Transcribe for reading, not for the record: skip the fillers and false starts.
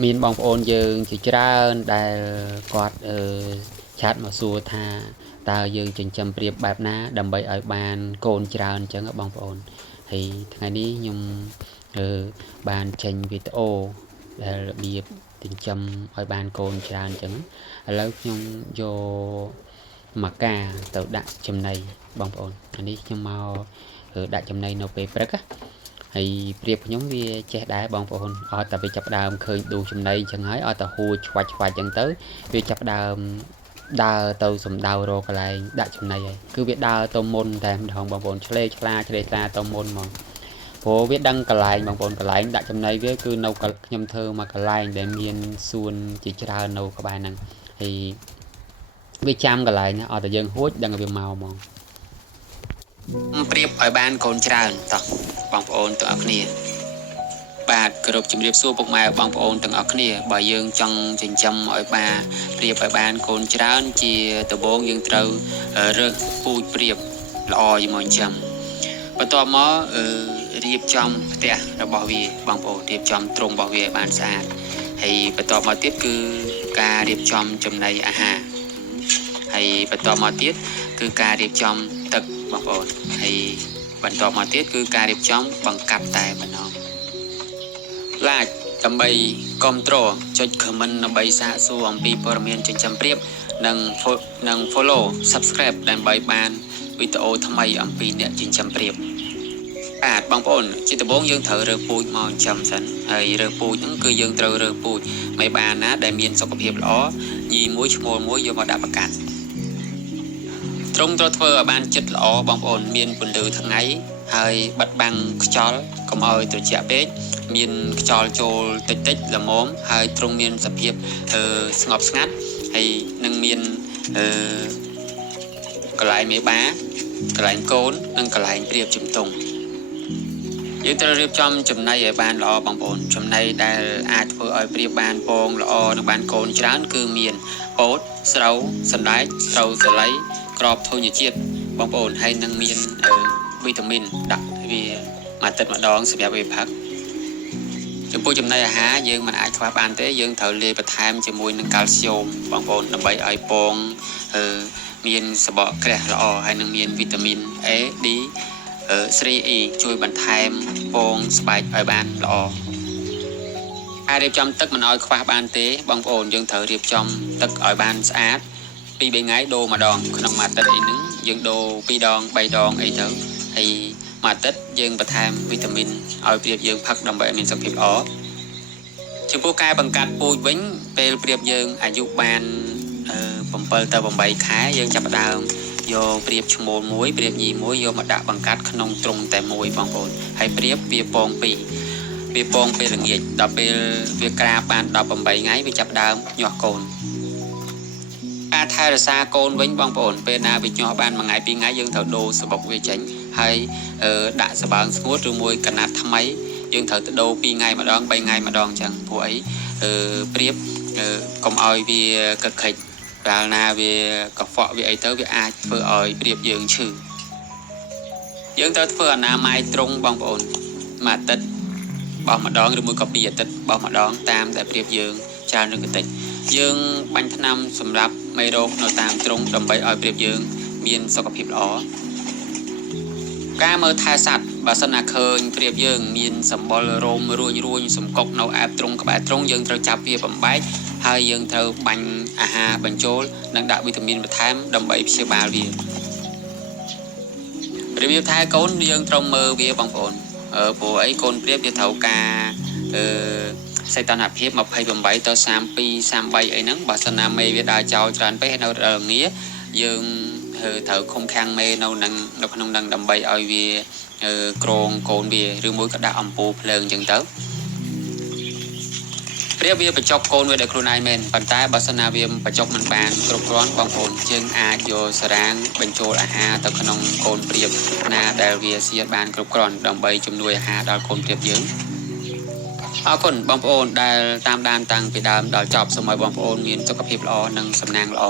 មានបងប្អូនយើងជាច្រើនដែលគាត់ឆាតមកសួរថាតើយើងចិញ្ចឹមព្រាបបែបណាដើម្បីឲ្យបានកូនច្រើនអញ្ចឹងបងប្អូនហើយថ្ងៃនេះខ្ញុំបានចេញវីដេអូដែលរបៀបចិញ្ចឹមឲ្យបានកូនច្រើនអញ្ចឹងឥឡូវខ្ញុំយកមកកាទៅដាក់ចំណីបងប្អូនអានេះខ្ញុំមកដាក់ចំណីនៅពេលព្រឹកហើយព្រាបខ្ញុំវាចេះដែរបងប្អូនអត់តែវាចាប់ដើមឃើញដួសចំណីអញ្ចឹងហើយអត់តែហួចឆ្វាច់អញ្ចឹងទៅវាចាប់ដើមដើរទៅសំដៅរកកន្លែងដាក់ចំណីហើយគឺវាដើរទៅមុនតែម្ដងបងប្អូនឆ្លេឆ្លាទៅមុនហ្មងព្រោះវាដឹងកន្លែងបងប្អូនកន្លែងដាក់ចំណីវាគឺនៅខ្ញុំធ្វើមកកន្លែងដែលមានសួនជាច្រើននៅក្បែរហ្នឹងហើយវាចាំកន្លែងអត់តែយើងហួចដឹងវាមកហ្មងប្រៀបឲ្យបានកូនច្រើនតោះបងប្អូនទាំងអស់គ្នាបាទគោរពជំរាបសួរពុកម៉ែបងប្អូនទាំងអស់គ្នាបើយើងចង់ចិញ្ចឹមឲ្យប្រៀបឲ្យបានកូនច្រើនជាដំបូងយើងត្រូវរើសពូជប្រៀបល្អយមកចិញ្ចឹមបន្ទាប់មករៀបចំផ្ទះរបស់វាបងប្អូនរៀបចំទ្រុងរបស់វាឲ្យបានស្អាតហើយបន្ទាប់មកទៀតគឺការរៀបចំចំណីអាហារហើយបន្ទាប់មកទៀតគឺការរៀបចំទឹកបងប្អូនហើយបន្ទាប់មកទៀតគឺការរៀបចំបង្កាត់តែម្ដងlike ដើម្បីគ្រប់គ្រងចុច comment ដើម្បីសាកសួរអំពីព័ត៌មានចិញ្ចឹមព្រាបនិង follow subscribe ដើម្បីបានវីដេអូថ្មីអំពីអ្នកចិញ្ចឹមព្រាបបាទបងប្អូនជាដំបូងយើងត្រូវរើសពូជមកចិញ្ចឹមសិនហើយរើសពូជហ្នឹងគឺយើងត្រូវរើសពូជមិនបានណាដែលមានសុខភាពល្អញីមួយឈ្មោលមួយយកមកដាក់ប្រកាសត្រង់ត្រូវធ្វើឲ្យបានចិត្តល្អបងប្អូនមានពន្លឺថ្ងៃហើយបិទបាំងខ្យល់កុំឲ្យត្រជាក់ពេកមានខ្យល់ចូលតិចល្មមហើយទ្រង់មានសភាពស្ងប់ស្ងាត់ហើយនឹងមានកន្លែងមេបាកន្លែងកូននិងកន្លែងព្រៀបជំទង់យើងត្រូវរៀបចំចំណីឲ្យបានល្អបងប្អូនចំណីដែលអាចធ្វើឲ្យព្រៀបបានពងល្អនិងបានកូនច្រើនគឺមានពោតស្រូវសណ្តែកស្រូវសាលីក្របធញ្ញជាតិបងប្អូនហើយនឹងមានវីតាមីនដាក់វាមួយអាទិត្យម្ដងសម្រាប់វាផឹកចំពោះចំណីអាហារយើងមិនអាចខ្វះបានទេយើងត្រូវលាយបន្ថែមជាមួយនឹងកាល់ស្យូមបងប្អូនដើម្បីឲ្យពងមានសបកក្រាស់ល្អហើយនឹងមានវីតាមីន A D 3E ជួយបន្ថែមពងស្បែកឲ្យបានល្អការរៀបចំទឹកមិនឲ្យខ្វះបានទេបងប្អូនយើងត្រូវរៀបចំទឹកឲ្យបានស្អាត2-3ថ្ងៃដូរម្ដងក្នុងមួយអាទិត្យអីហ្នឹងយើងដូរ2 ដង 3 ដងអីទៅហើយមួយអាទិត្យយើងបន្ថែមវីតាមីនឲ្យព្រាបយើងផឹកដើម្បីឲ្យមានសុខភាពល្អចំពោះការបង្កាត់ពូជវិញពេលព្រាបយើងអាយុបាន7 ទៅ 8 ខែយើងចាប់ផ្ដើមយកព្រាបឈ្មោលមួយព្រាបញីមួយយកមកដាក់បង្កាត់ក្នុងទ្រុងតែមួយបងប្អូនហើយព្រាបវាពង2វាពងពេលល្ងាចដល់ពេលវាក្រាបបាន18ថ្ងៃវាចាប់ដើមញាស់កូនការថែរក្សាកូនវិញបងប្អូនពេលណាវាញាស់បាន1ថ្ងៃ2ថ្ងៃយើងត្រូវដូរសបុកវាចេញហើយដាក់សបើងស្ងួតឬមួយកណាត់ថ្មីយើងត្រូវទៅដូរ2ថ្ងៃម្ដង3ថ្ងៃម្ដងអញ្ចឹងព្រោះអីព្រៀបកុំឲ្យវាកកិចកាលណាវាកខ្វក់វាអីទៅវាអាចធ្វើឲ្យព្រៀបយើងឈឺយើងត្រូវធ្វើអនាម័យទ្រុងបងប្អូនមួយអាទិត្យបោះម្ដងឬមួយក៏2អាទិត្យបោះម្ដងតាមដែលព្រៀបយើងច្រើនឬក៏តិចយើងបាញ់ថ្នាំសម្រាប់មេរោគនៅតាមទ្រុងដើម្បីឲ្យព្រៀបយើងមានសុខភាពល្អការមើលថែសត្វបើសិនណាឃើញព្រៀបយើងមានសម្បុររោមរួញសម្កុកនៅអែបទ្រុងក្បែរទ្រុងយើងត្រូវចាប់វាបំបែកហើយយើងត្រូវបាញ់អាហារបញ្ចូលនិងដាក់វីតាមីនបន្ថែមដើម្បីព្យាបាលវារបៀបថែកូនយើងត្រូវមើលវាបងប្អូនព្រោះអីកូនព្រៀបវាត្រូវការសីតុណ្ហភាព28 ទៅ 32 33អីហ្នឹងបើសិនណាមេវាដើរចោលច្រើនពេកនៅរងាយើងត្រូវឃុំខាំងមេនៅក្នុងនឹងដើម្បីឲ្យវាក្រងកូនវាឬមួយក៏ដាក់អំពូលភ្លើងអញ្ចឹងទៅព្រាបវាបញ្ចុកកូនវាដោយខ្លួនឯងមែនប៉ុន្តែបើសិនណាវាបញ្ចុកមិនបានគ្រប់គ្រាន់បងប្អូនយើងអាចយកសារ៉ាងបញ្ចូលអាហារទៅក្នុងកូនព្រាបណាដែលវាសៀតបានគ្រប់គ្រាន់ដើម្បីជំនួយអាហារដល់កូនព្រាបយើងអរគុណបងប្អូនដែលតាមដានតាំងពីដើមដល់ចប់សូមឲ្យបងប្អូនមានសុខភាពល្អនិងសំណាងល្អ